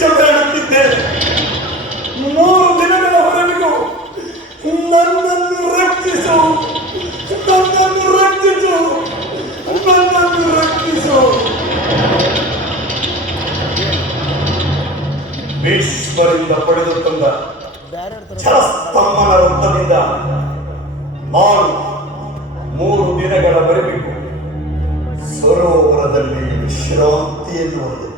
ಶಬ್ದಾಡುತ್ತಿದ್ದೆ ಮೂರು ದಿನಗಳ ಹೊರಗಿಗೂ ನನ್ನನ್ನು ರಕ್ಷಿಸು ನನ್ನನ್ನು ರಕ್ಷಿಸು ನನ್ನನ್ನು ರಕ್ಷಿಸು. ಭೀಷ್ಮರಿಂದ ಪಡೆದು ತಂದ ಸ್ತಮ್ಮನ ವೃತ್ತದಿಂದ ನಾನು ಮೂರು ದಿನಗಳ ಬರಬೇಕು ಸರೋವರದಲ್ಲಿ ವಿಶ್ರಾಂತಿಯನ್ನು ಹೊಂದಿದೆ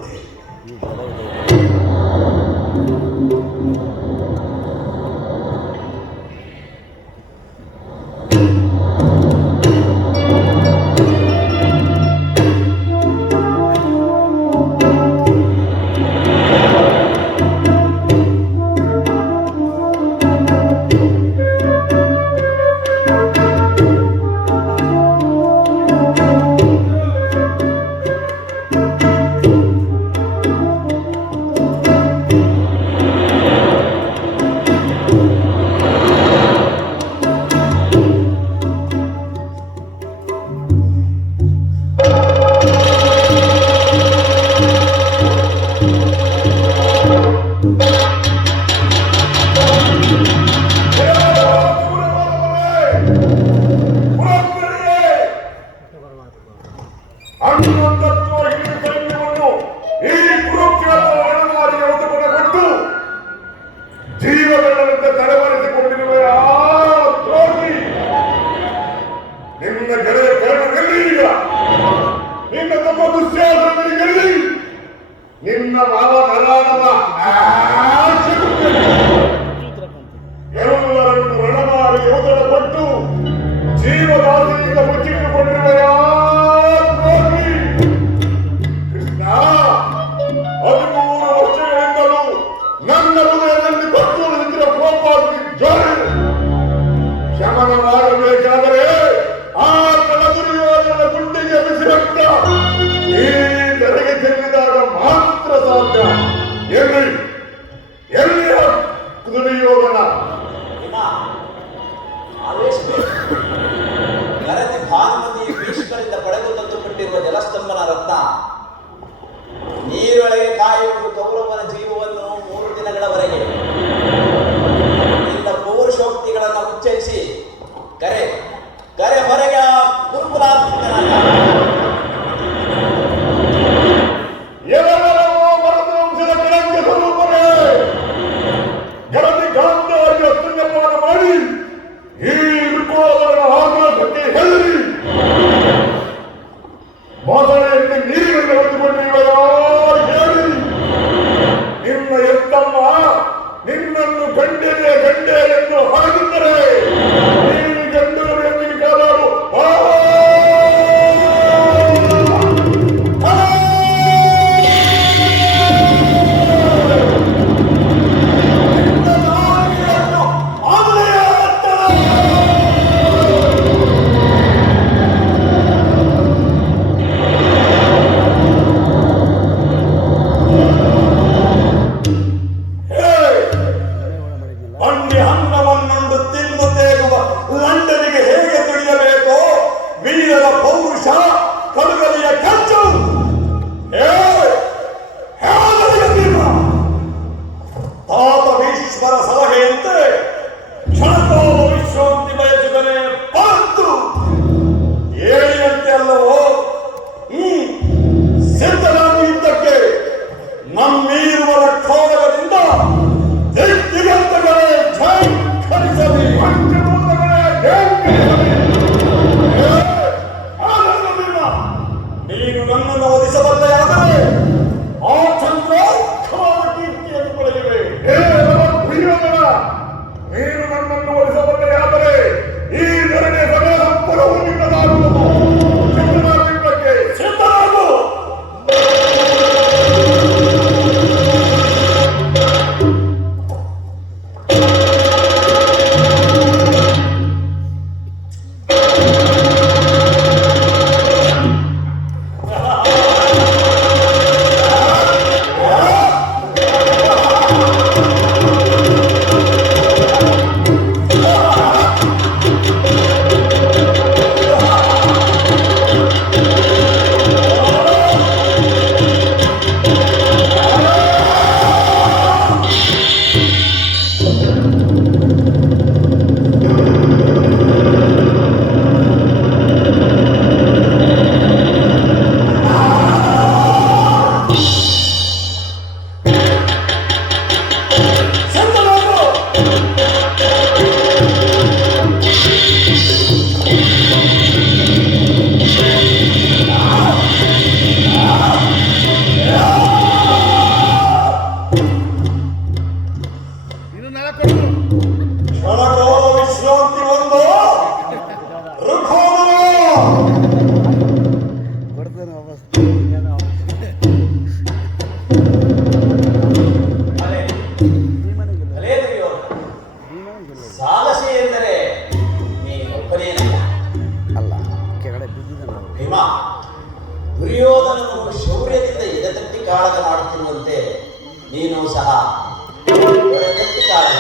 ಕಾಳಗ ಮಾಡುತ್ತಿರುವಂತೆ ನೀನು ಸಹ. ಕಾಳಗ.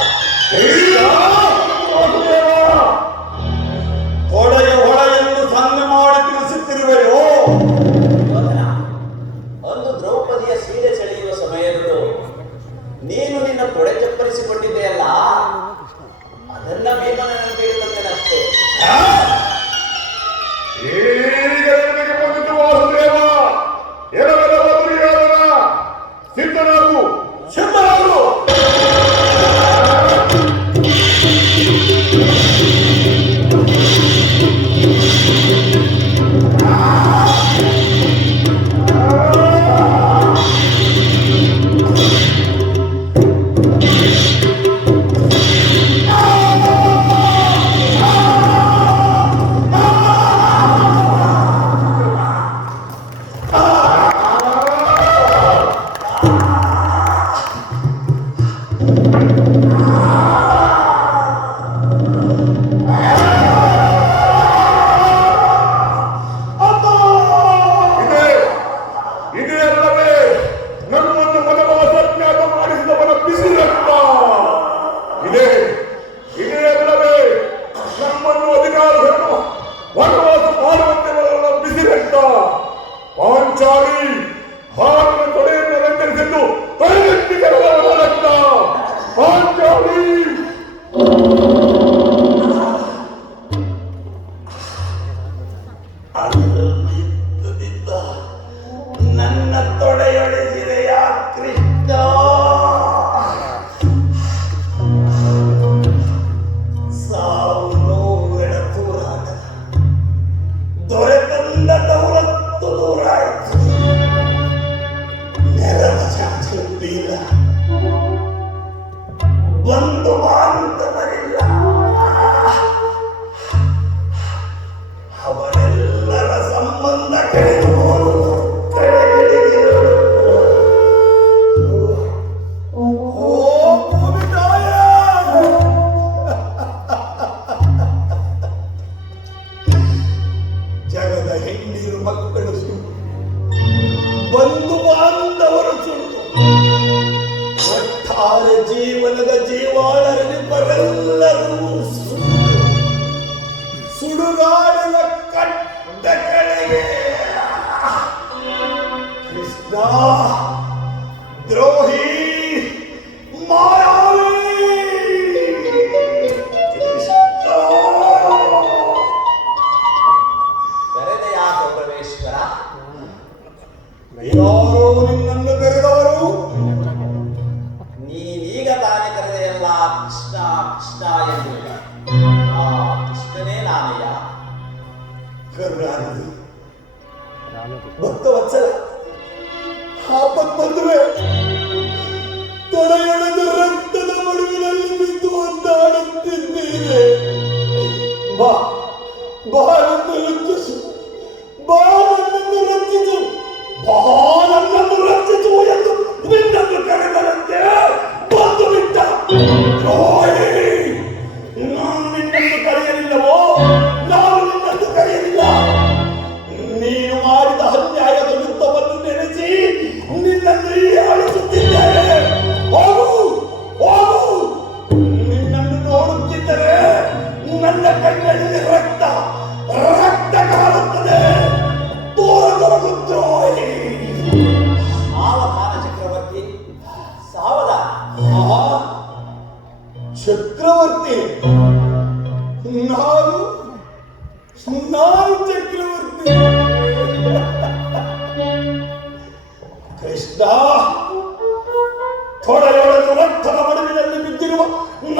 ఇంటి ಬಂಧು ಬಾಂಧವರು ಸುಳ್ಳು. ಒಟ್ಟಾರೆ ಜೀವನದ ಜೀವಾಳರಲ್ಲಿ ಬರೆಲ್ಲರೂ ಸುಡುಗಾಡದ ಕಟ್ಟ ಕೆಳಗೆ ಕೃಷ್ಣ ದ್ರೋಹಿ ಮಾಯ ಕೃಷ್ಣಾಯ ಆ ಕೃಷ್ಣನೇ ನಾನಯ್ಯ. ಕರುಣಾನಿಧಿ ಭಕ್ತ ವತ್ಸಲ ಆಪತ್ ರಕ್ತದ ಮಡುವಿನಲ್ಲಿ ಬಿದ್ದು ಒದ್ದಾಡುತ್ತಿದ್ದೀರಿ ಬಾ ಬಾರನ್ನು ಎಂದು ಕರೆದರಂತೆ ನಾನು ನಿನ್ನನ್ನು ಕರೆಯಲಿಲ್ಲವೋ? ನಾನು ನಿನ್ನನ್ನು ಕರೆಯಲಿಲ್ಲ. ನೀನು ಮಾಡಿದ ಹತ್ಯೆ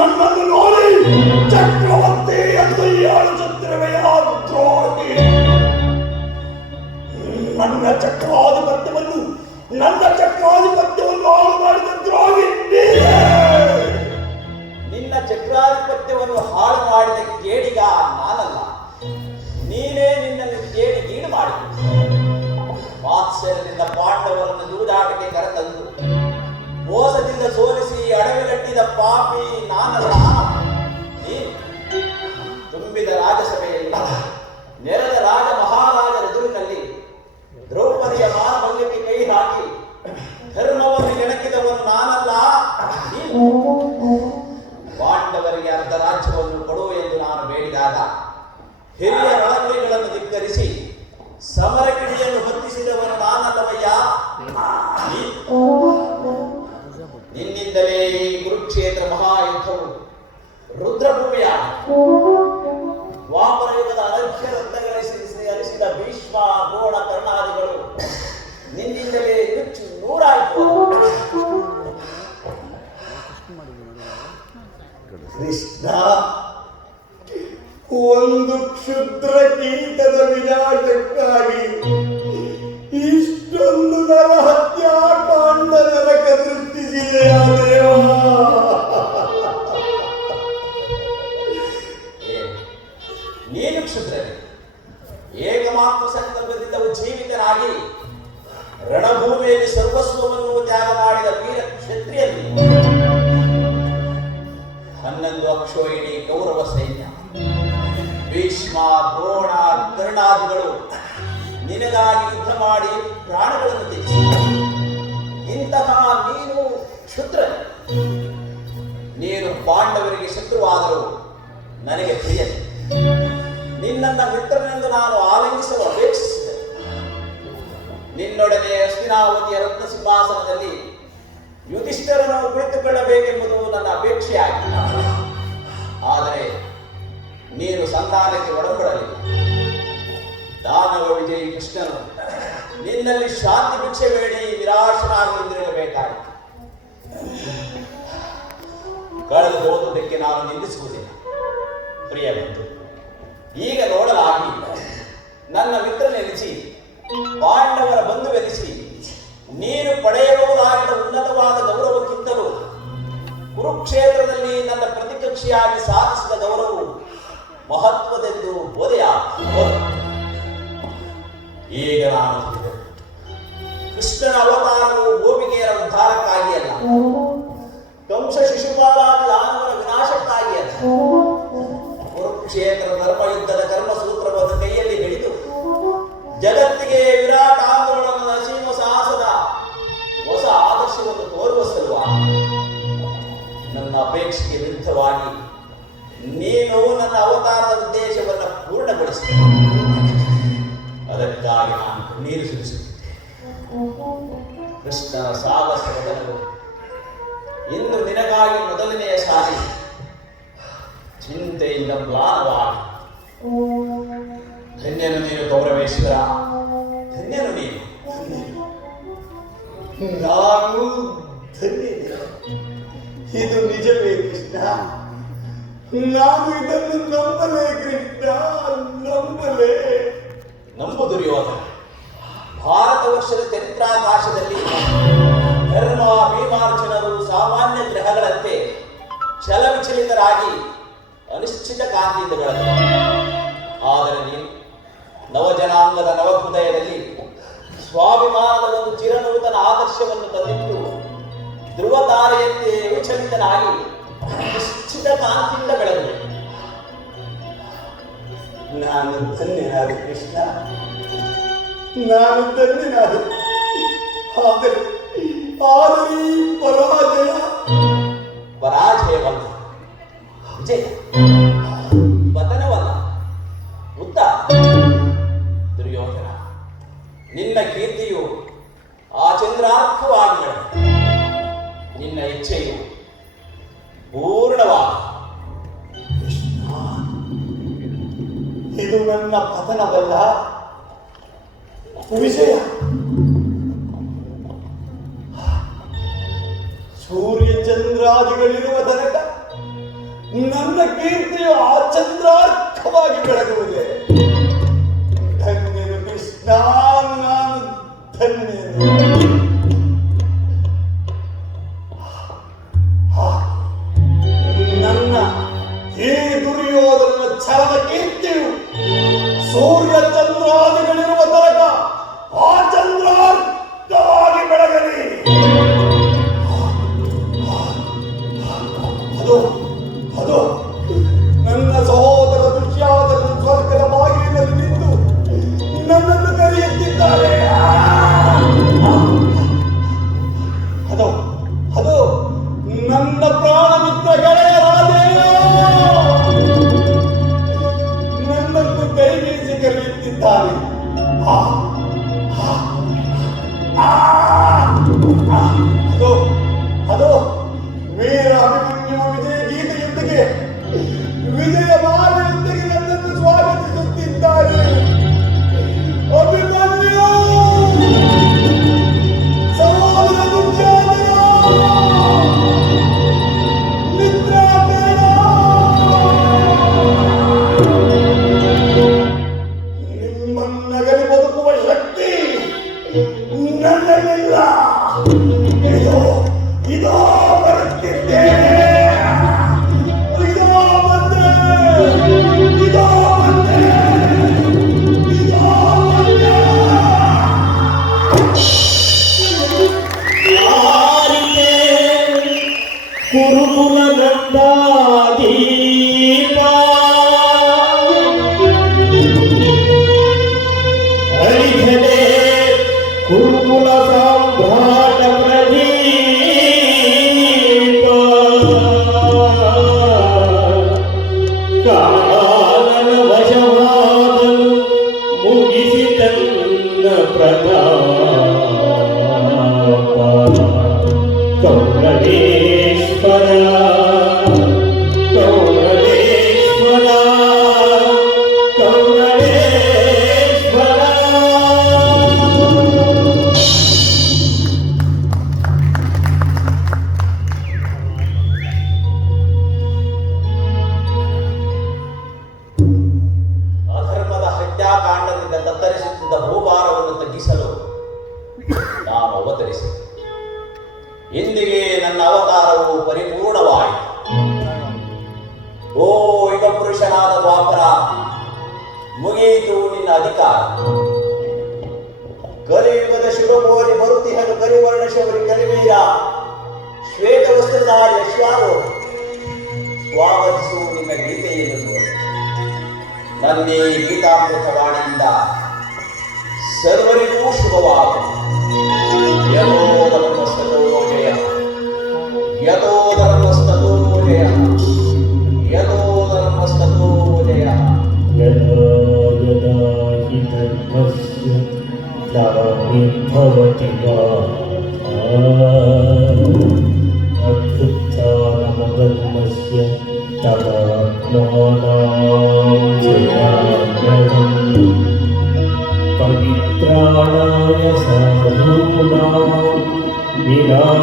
মানুষগুলো ಸಾಮರ್ಥ್ಯವನ್ನು ಕೊಡು ಎಂದು ನಾನು ಬೇಡಿದಾಗ ಹಿರಿಯ ಕೃಷ್ಣ ಒಂದು ಕ್ಷುದ್ರ ಕೀಟದ ವಿನಾಶಕ್ಕಾಗಿ ಇಷ್ಟೊಂದು ನರಹ ನಿನಗಾಗಿ ಯುದ್ಧ ಮಾಡಿ ಪ್ರಾಣಗಳನ್ನು ತ್ಯಜಿಸಿ. ಇಂತಹ ನೀನು ಕ್ಷುದ್ರ ನೀನು ಪಾಂಡವರಿಗೆ ಶತ್ರುವಾದರೂ ನನಗೆ ಪ್ರಿಯ ನಿನ್ನನ್ನ ಮಿತ್ರನೆಂದು ನಾನು ಆಲಿಂಗಿಸಲು ಅಪೇಕ್ಷಿಸಿದೆ. ನಿನ್ನೊಡನೆ ಅಶ್ವಿನಾವತಿಯ ರತ್ನ ಸಿಂಹಾಸನದಲ್ಲಿ ಯುಧಿಷ್ಠರನ್ನು ಕುಳಿತುಕೊಳ್ಳಬೇಕೆಂಬುದು ನನ್ನ ಅಪೇಕ್ಷೆಯಾಗಿಲ್ಲ ಆದರೆ ನೀನು ಸಂತಾನಕ್ಕೆ ಒಡಂಬಡಲಿಲ್ಲ. ದಾನವ ವಿಜಯ ಕೃಷ್ಣನು, ನಿನ್ನಲ್ಲಿ ಶಾಂತಿ ಭಿಕ್ಷೆ ಬೇಡಿ ನಿರಾಶನಾಗಿ ನಿಂದಿರಬೇಕಾಯಿತು ಕಳೆದು ಹೋದುದಕ್ಕೆ ನಾನು ನಿಂದಿಸುವುದಿಲ್ಲ ಪ್ರಿಯ ಬಂತು ಈಗ ನೋಡಲಾಗಿ ನನ್ನ ಮಿತ್ರನೆನಿಸಿ ಪಾಂಡವರ ಬಂಧುವೆನಿಸಿ ನೀನು ಪಡೆಯಬಹುದಾದ ಉನ್ನತವಾದ ಗೌರವಕ್ಕಿಂತಲೂ ಕುರುಕ್ಷೇತ್ರದಲ್ಲಿ ನನ್ನ ಪ್ರತಿಕಕ್ಷಿಯಾಗಿ ಸಾಧಿಸಿದ ಗೌರವವು ಮಹತ್ವದೆಂದು ಬೋಧೆಯಾಗುತ್ತದೆ ಈಗ. ಕೃಷ್ಣನ ಅವತಾರವು ಗೋಪಿಕೆಯರ ಉದ್ಧಾರಕ್ಕಾಗಿ ಅಲ್ಲ ಕಂಸ ಶಿಶುಪಾಲ ದಾನವರ ವಿನಾಶಕ್ಕಾಗಿ ಅಲ್ಲ ಕುರುಕ್ಷೇತ್ರ ಧರ್ಮ ಯುದ್ಧದ ಕರ್ಮಸೂತ್ರವನ್ನು ಕೈಯಲ್ಲಿ ಹಿಡಿದು ಜಗತ್ತಿಗೆ ಕೃಷ್ಣನ ಸಾಹಸ ಮೊದಲು ಇಂದು ನಿನಗಾಗಿ ಮೊದಲನೆಯ ಸಾರಿ. ಚಿಂತೆಯಿಂದ ಮ್ಲಾನವಾಗಿ. ಧನ್ಯನು ನೀನು ಗೌರವೇಶ್ವರ. ಧನ್ಯನು ನೀನು. ನಾನು ಧನ್ಯನೇ. ಇದು ನಿಜವೇ ಕೃಷ್ಣ. ನಾನು ಇದನ್ನು ನಂಬಲೇ ಕೃಷ್ಣ. ನಂಬಲೇ. ನಂಬುದು ದುರ್ಯೋಧನ ಭಾರತ ವರ್ಷದ ಚರಿತ್ರಾಕಾಶದಲ್ಲಿ ಧರ್ಮ, ಭೀಮಾರ್ಜುನರು ಸಾಮಾನ್ಯ ಗ್ರಹಗಳಂತೆ ಚಲವಿಚಲಿತರಾಗಿ ಅನಿಶ್ಚಿತ ಬೆಳೆದರು ಆದರೆ ನೀನು ನವಜನಾಂಗದ ನವಹೃದಯದಲ್ಲಿ ಸ್ವಾಭಿಮಾನದ ಒಂದು ಚಿರನೂತನ ಆದರ್ಶವನ್ನು ತಂದಿಟ್ಟು ಧ್ರುವತಾರೆಯಂತೆ ವಿಚಲಿತನಾಗಿ ನಿಶ್ಚಿತ ಕಾಂತಿಯಿಂದ ನಾನು ಧನ್ಯನಾದ ಕೃಷ್ಣ. ನಾನು ಧನ್ಯನಾದ ಆದರೆ ಆದರೆ ಈ ಪರಾಜಯ ಪರಾಜಯವಲ್ಲ ವಿಜಯ ಚಂದ್ರಾದಿಗಳಿರುವ ತನಕ ನನ್ನ ಕೀರ್ತಿಯು ಆ ಚಂದ್ರಾರ್ಥವಾಗಿ ಬೆಳಗುವುದೇ? 布谷布拉山 ಗೀತಾಮೃತವಾಣಿಯಿಂದ ಸರ್ವರಿಗೂ ಶುಭವಾದ ಯಥೋ ಧರ್ಮಸ್ಥೋ ಜಯ ಯಥೋ ಧರ್ಮಸ್ಥೋ ಜಯ ಯಥೋ ಧರ್ಮಸ್ಥೋ ಜಯ ಧರ್ಮಸ್ಯ ಭವತಿ ವಾ साधूनां विना